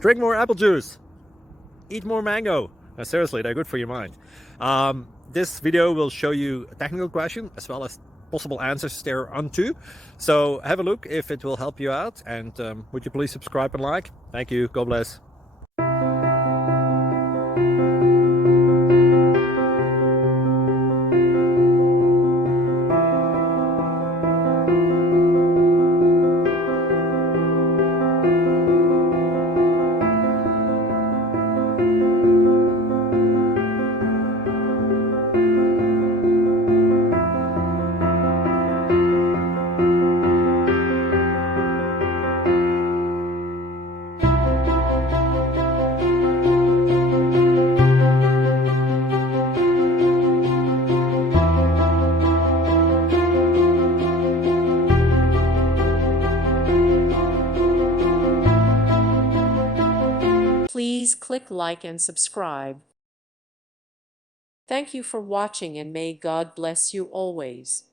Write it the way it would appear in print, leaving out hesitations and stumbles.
Drink more apple juice. Eat more mango. No, seriously, they're good for your mind. This video will show you a technical question as well as possible answers thereunto. So have a look if it will help you out, and would you please subscribe and like? Thank you. God bless. Please click like and subscribe. Thank you for watching, and may God bless you always.